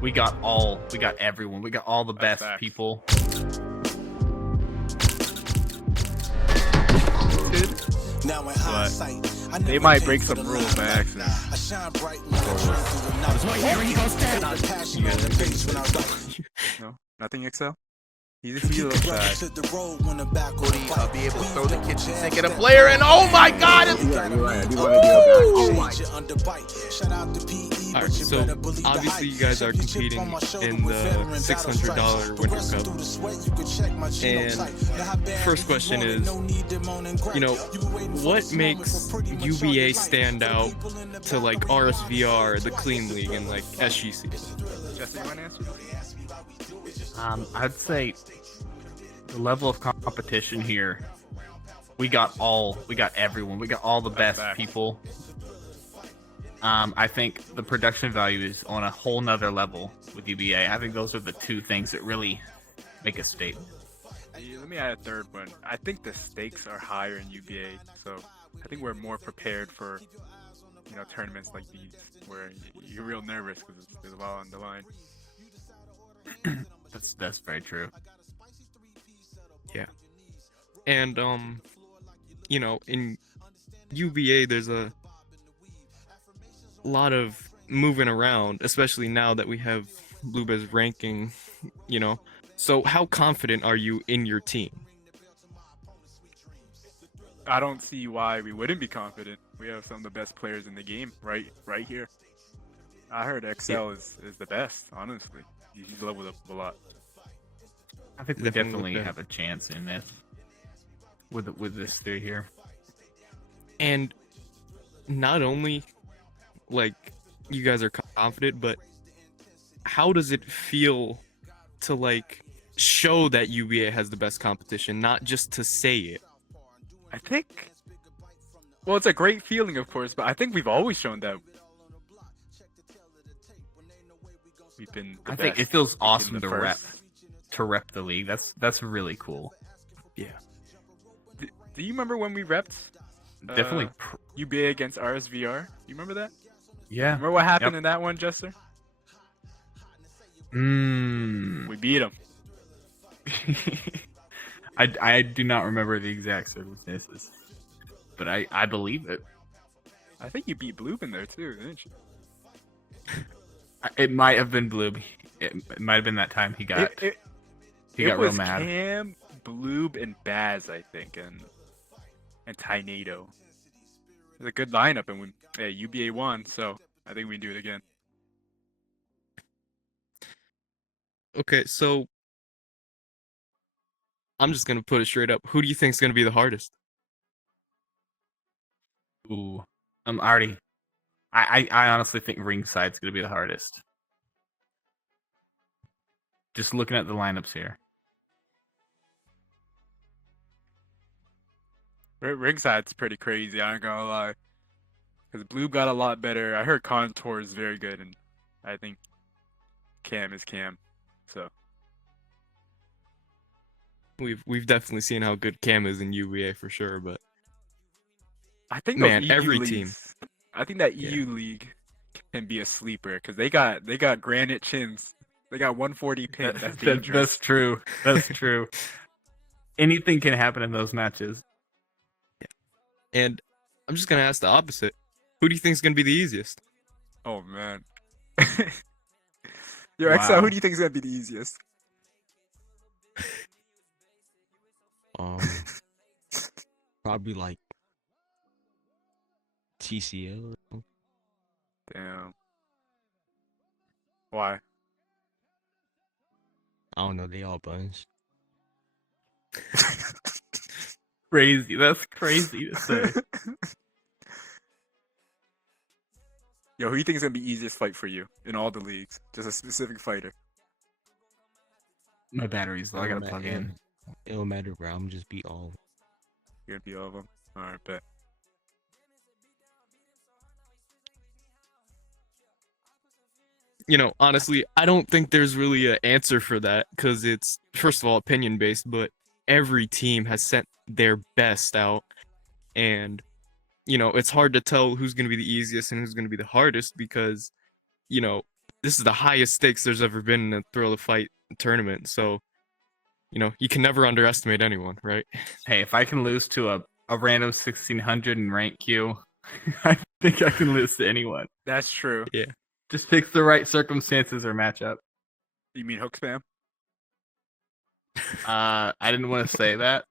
We got everyone. We got all the best people. But they might break some rules by accident. No, nothing, Excel. He's a little shy. I'll be able to throw the kitchen sink at a player, and oh my god! Alright, so obviously you guys are competing in the $600 Winter Cup. And first question is, what makes UBA stand out to like RSVR, the Clean League, and like SGC? Jesse, you want to answer? I'd say the level of competition here. We got everyone. We got all the best people. I think the production value is on a whole nother level with UBA. I think those are the two things that really make a statement. Let me add a third one. I think the stakes are higher in UBA, so I think we're more prepared for tournaments like these where you're real nervous because there's a lot on the line. That's very true. Yeah. And in UBA there's a lot of moving around, especially now that we have Luba's ranking, So how confident are you in your team? I don't see why we wouldn't be confident. We have some of the best players in the game right here. I heard Excel is the best, honestly. He's leveled up a lot. I think we definitely have a chance in this with this three here. And not only like you guys are confident, but how does it feel to like show that UBA has the best competition, not just to say it? I think, well, it's a great feeling, of course, but I think we've always shown that we've been the I best. think it feels awesome to rep the league. That's really cool. Yeah. Do you remember when we repped Definitely UBA against RSVR? You remember that? Yeah. Remember what happened in that one, Jester? We beat him. I do not remember the exact circumstances, but I believe it. I think you beat Bloob in there too, didn't you? It might have been Bloob. It might have been that time he got real mad. It was Cam, Bloob, and Baz, I think, and Tynado. It was a good lineup, and UBA won, so I think we can do it again. Okay, so I'm just gonna put it straight up. Who do you think is gonna be the hardest? Ooh, I honestly think Ringside's gonna be the hardest. Just looking at the lineups here. Ringside's pretty crazy, I ain't gonna lie. Because Blue got a lot better. I heard Contour is very good, and I think Cam is Cam. So we've definitely seen how good Cam is in UBA for sure, but I think every team. I think that EU league can be a sleeper because they got granite chins. They got 140 pin. That's dangerous. That's true. That's true. Anything can happen in those matches. Yeah. And I'm just gonna ask the opposite. Who do you think is gonna be the easiest? Oh man. Yo, XL, who do you think is gonna be the easiest? Probably like TCL. Damn. Why? I don't know. They all buns. Crazy. That's crazy to say. Yo, who do you think is gonna be easiest fight for you in all the leagues? Just a specific fighter. My battery's low. I gotta plug in. It don't matter, bro. I'm just beat all. You're gonna beat all of them. All right, bet. Honestly, I don't think there's really an answer for that because it's, first of all, opinion based, but every team has sent their best out. And, it's hard to tell who's going to be the easiest and who's going to be the hardest because, this is the highest stakes there's ever been in a Thrill of Fight tournament. So, you can never underestimate anyone, right? Hey, if I can lose to a random 1600 in rank queue, I think I can lose to anyone. That's true. Yeah. Just pick the right circumstances or matchup. You mean hook spam? I didn't want to say that.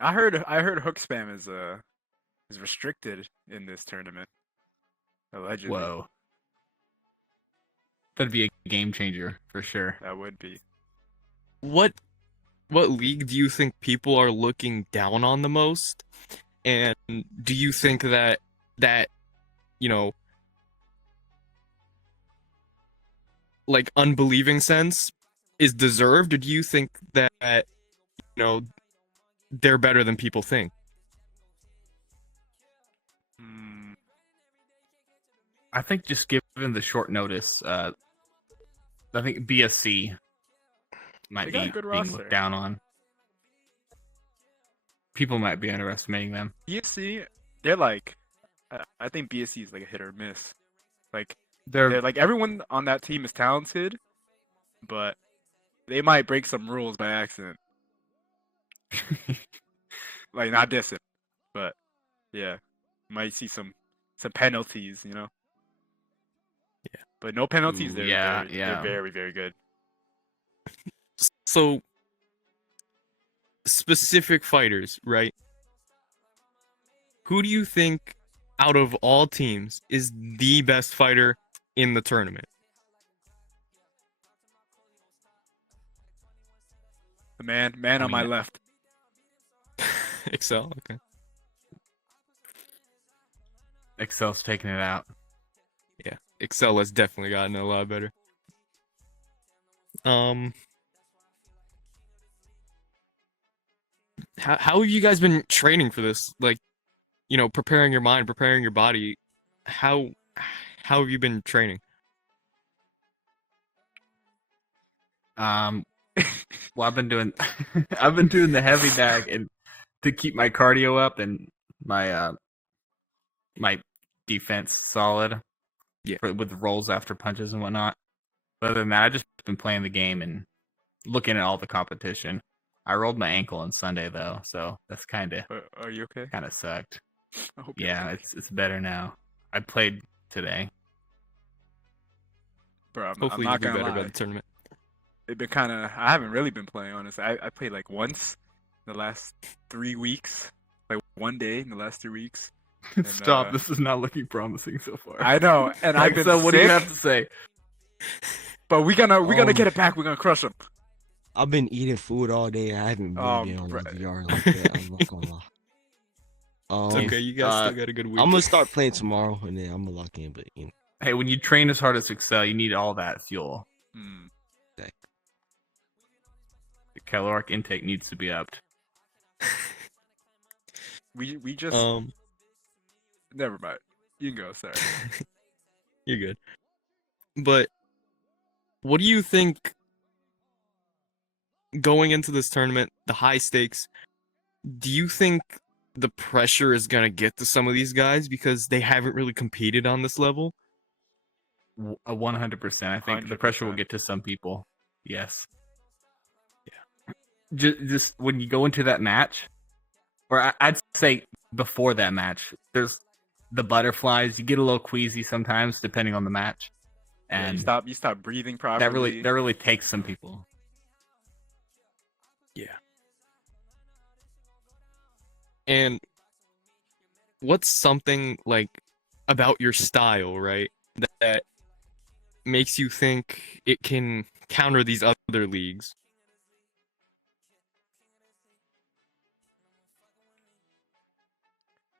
I heard hook spam is restricted in this tournament. Allegedly. Whoa. That'd be a game changer for sure. That would be. What league do you think people are looking down on the most? And do you think that like unbelieving sense is deserved, or do you think that they're better than people think? I think just given the short notice, I think BSC might They got a be good being roster. looked down on. People might be underestimating them. BSC, they're like, I think BSC is like a hit or miss. Like They're they're like everyone on that team is talented, but they might break some rules by accident. Like not dissing, but yeah, might see some penalties, Yeah. But no penalties. Ooh, They're yeah, very, yeah. they're very, very good. So specific fighters, right? Who do you think out of all teams is the best fighter in the tournament? The man on my mean, left. Excel, okay. Excel's taking it out. Yeah, Excel has definitely gotten a lot better. How have you guys been training for this? Like, preparing your mind, preparing your body. How have you been training? Well, I've been doing the heavy bag and to keep my cardio up and my my defense solid. Yeah. With rolls after punches and whatnot. But other than that, I've just been playing the game and looking at all the competition. I rolled my ankle on Sunday though, so that's kind of Are you okay? sucked. I hope you're Yeah, okay. it's better now. I played today. Bro, I'm Hopefully, not you'll be gonna better by lie. the tournament. It's been kind of. I haven't really been playing, honestly. I played like once in the last 3 weeks, like one day in the last 3 weeks. And, Stop! This is not looking promising so far. I know, and I've been so what do you sick, have to say? But we're gonna get it back. We're gonna crush them. I've been eating food all day. I haven't really been on bro. the VR like that. I'm not gonna lie. It's okay, you guys still got a good week. I'm gonna start playing tomorrow, and then I'm gonna lock in. But Hey, when you train as hard as Excel, you need all that fuel. The caloric intake needs to be upped. We just never mind. You can go. Sorry. You're good. But what do you think going into this tournament, the high stakes, do you think the pressure is going to get to some of these guys because they haven't really competed on this level? 100%. I think the pressure will 100%. get to some people. Yes. Yeah. Just when you go into that match, or I'd say before that match, there's the butterflies. You get a little queasy sometimes, depending on the match, Yeah, and you stop breathing properly. that really takes some people. Yeah. And what's something like about your style, right, that makes you think it can counter these other leagues?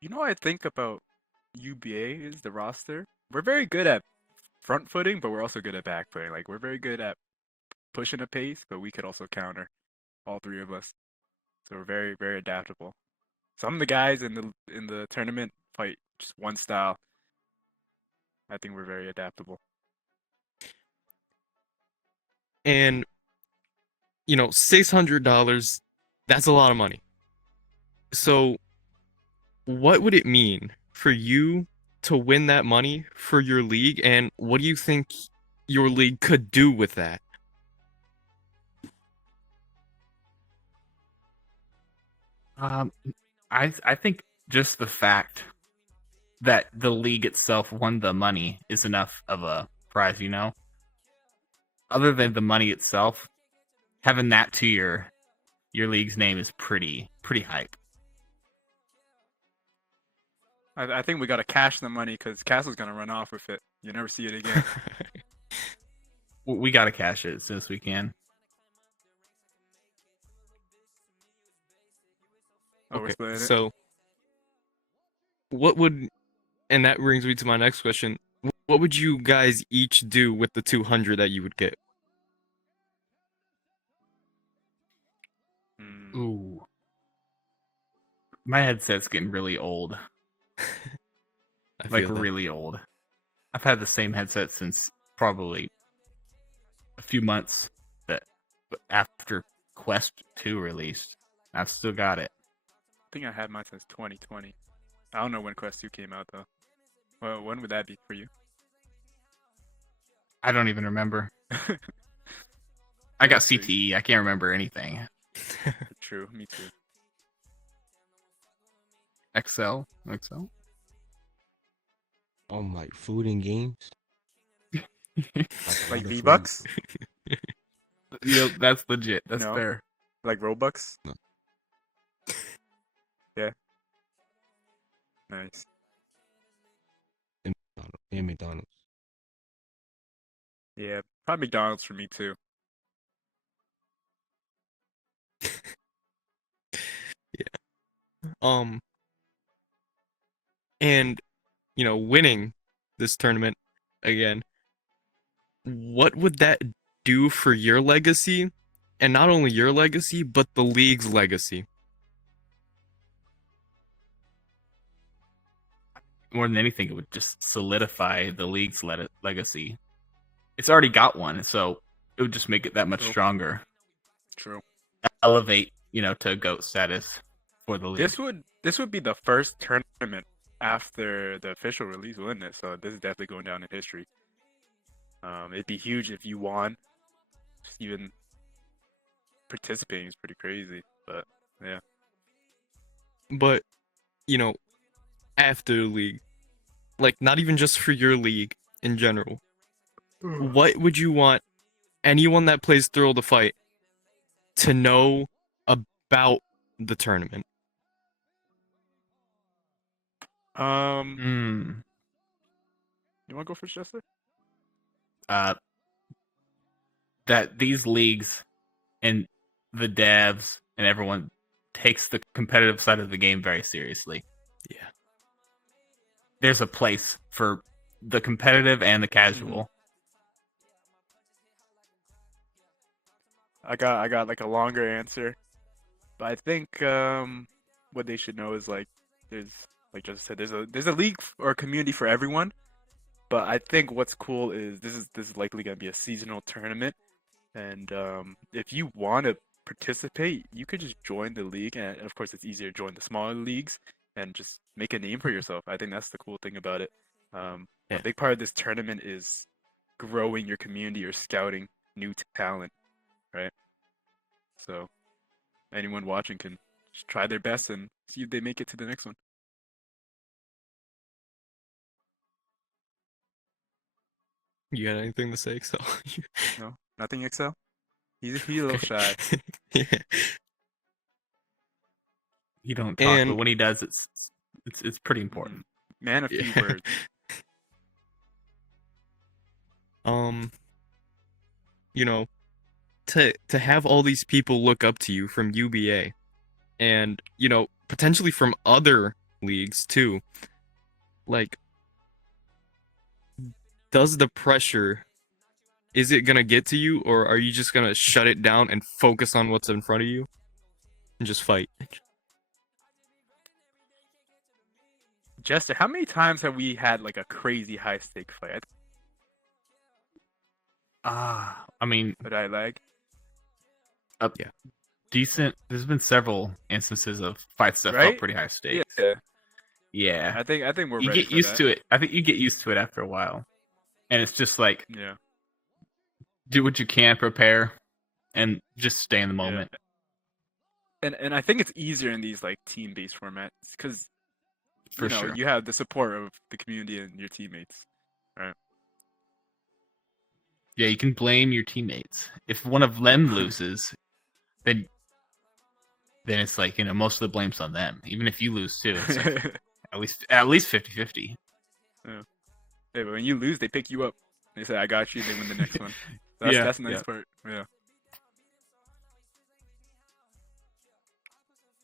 You know what I think about UBA is the roster. We're very good at front footing, but we're also good at back footing. Like we're very good at pushing a pace, but we could also counter, all three of us. So we're very, very adaptable. Some of the guys in the tournament fight just one style. I think we're very adaptable. And $600, that's a lot of money. So what would it mean for you to win that money for your league, and what do you think your league could do with that? Um, I think just the fact that the league itself won the money is enough of a prize, you know? Other than the money itself, having that to your league's name is pretty hype. I think we gotta cash the money because Castle's gonna run off with it. You never see it again. We gotta cash it as soon as we can. Oh, we're Okay, splitting it. so what would, and that brings me to my next question. What would you guys each do with the 200 that you would get? Hmm. Ooh. My headset's getting really old. I Like feel that. really old. I've had the same headset since probably a few months that after Quest 2 released. I've still got it. I think I had mine since 2020. I don't know when Quest 2 came out though. Well, when would that be for you? I don't even remember. I got That's crazy. CTE. I can't remember anything. True, me too. XL. Like food and games. Like other V-Bucks? That's legit. That's No. fair. Like Robux? No. Yeah. Nice. food and McDonald's. Yeah, probably McDonald's for me too. Um, and winning this tournament again, what would that do for your legacy? And not only your legacy, but the league's legacy. More than anything, it would just solidify the league's legacy. It's already got one, so it would just make it that much True. stronger. True. Elevate, to GOAT status for the league. This would be the first tournament after the official release, wouldn't it? So this is definitely going down in history. It'd be huge if you won. Just even participating is pretty crazy, but yeah. But, after the league, like not even just for your league in general, what would you want anyone that plays Thrill to Fight to know about the tournament? You want to go first, Jester? That these leagues and the devs and everyone takes the competitive side of the game very seriously. Yeah. There's a place for the competitive and the casual. I got like a longer answer, but I think what they should know is like there's like just said there's a league or a community for everyone, but I think what's cool is this is likely gonna be a seasonal tournament, and if you want to participate, you could just join the league, and of course it's easier to join the smaller leagues and just make a name for yourself. I think that's the cool thing about it. Yeah. A big part of this tournament is growing your community or scouting new talent, right? So anyone watching can just try their best and see if they make it to the next one. You got anything to say, Excel? No, nothing, Excel. He's a little shy. Yeah. He don't talk, And- but when he does, it's pretty important. Man, a few Yeah. words. To have all these people look up to you from UBA and, potentially from other leagues too. Like, does the pressure, is it gonna get to you, or are you just gonna shut it down and focus on what's in front of you and just fight? Jester, how many times have we had like a crazy high stake fight? I mean, Did I lag? decent. There's been several instances of fights that Right? felt pretty high stakes. Yeah. Yeah. I think we're You ready get for used that. to it. I think you get used to it after a while, and it's just like Yeah. do what you can, prepare, and just stay in the Yeah. moment. And I think it's easier in these like team-based formats because For sure. you have the support of the community and your teammates, right? Yeah, you can blame your teammates. If one of them loses, then it's like, most of the blame's on them. Even if you lose too, it's like at least 50-50. Yeah. Hey, but when you lose, they pick you up. They say, "I got you." They win the next one. That's the nice part. Yeah.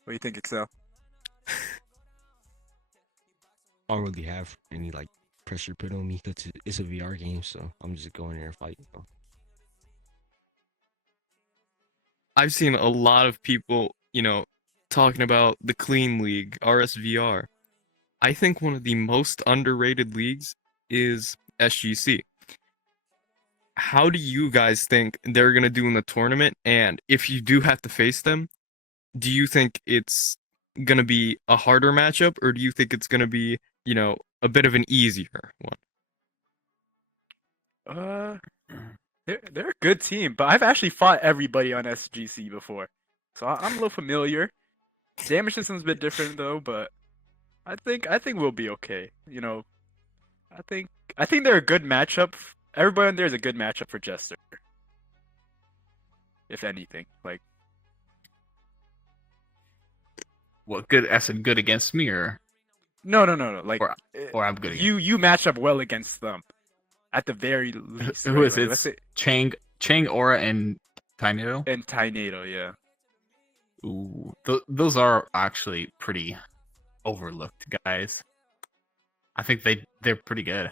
What do you think, Excel? I don't really have any like pressure put on me because it's a VR game, so I'm just going there and fight. I've seen a lot of people, talking about the Clean League, RSVR. I think one of the most underrated leagues is SGC. How do you guys think they're going to do in the tournament? And if you do have to face them, do you think it's going to be a harder matchup, or do you think it's going to be, a bit of an easier one? They're a good team, but I've actually fought everybody on SGC before, so I'm a little familiar. Damage system's a bit different though, but I think we'll be okay. I think they're a good matchup. Everybody on there is a good matchup for Jester, if anything. Like, What good? As in good against me, or no. Like, or I'm good. you match up well against them, at the very least. Who right? is Like, it? let's say Chang, Aura, and Tainado. and Tainado, yeah. Ooh, those are actually pretty overlooked guys. I think they're pretty good.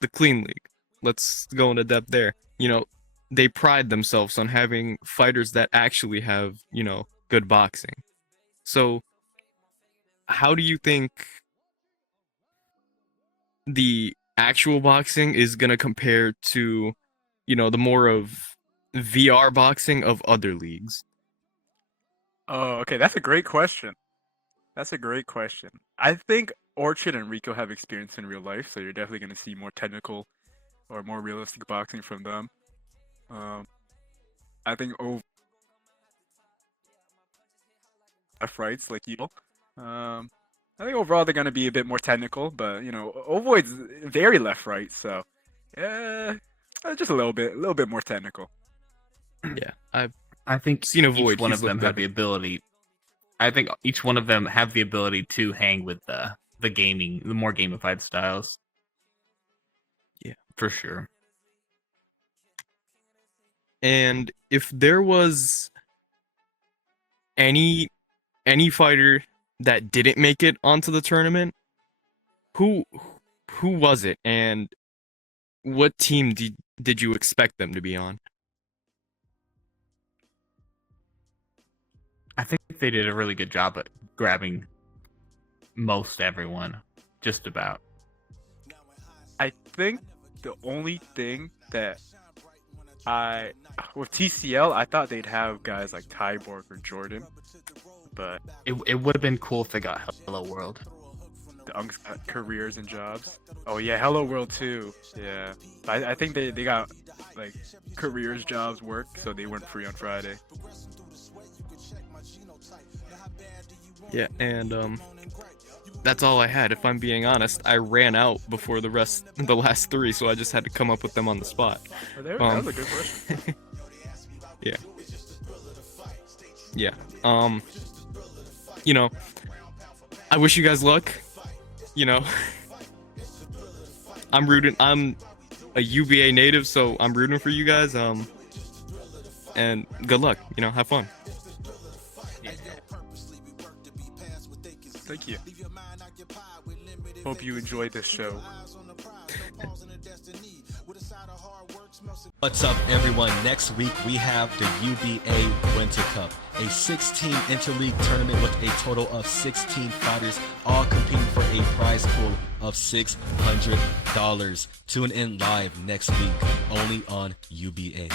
The Clean League. Let's go into depth there. They pride themselves on having fighters that actually have, good boxing. So, how do you think the actual boxing is going to compare to, the more of VR boxing of other leagues? Oh, okay. That's a great question. I think Orchid and Rico have experience in real life, so you're definitely going to see more technical or more realistic boxing from them. I think left rights like you. I think overall they're going to be a bit more technical, but Ovoid's very left right, so yeah, just a little bit more technical. Yeah, I've I think seen Ovoid. each one of them have the ability. I think each one of them have the ability to hang with the more gamified styles. Yeah, for sure. And if there was any fighter that didn't make it onto the tournament, who was it, and what team did you expect them to be on? I think they did a really good job at grabbing most everyone, just about. I think the only thing that with TCL, I thought they'd have guys like Tyborg or Jordan, but It would have been cool if they got Hello World. the Unks got careers and jobs. Oh yeah, Hello World too. Yeah, I think they got like careers, jobs, work, so they weren't free on Friday. Yeah, and that's all I had. If I'm being honest, I ran out before the last three, so I just had to come up with them on the spot. Oh, that was a good question. Yeah. Yeah. I wish you guys luck. I'm rooting. I'm a UBA native, so I'm rooting for you guys. And good luck. Have fun. Thank you. Hope you enjoyed this show. What's up, everyone? Next week we have the UBA Winter Cup, a 16 interleague tournament with a total of 16 fighters, all competing for a prize pool of $600. Tune in live next week, only on UBA.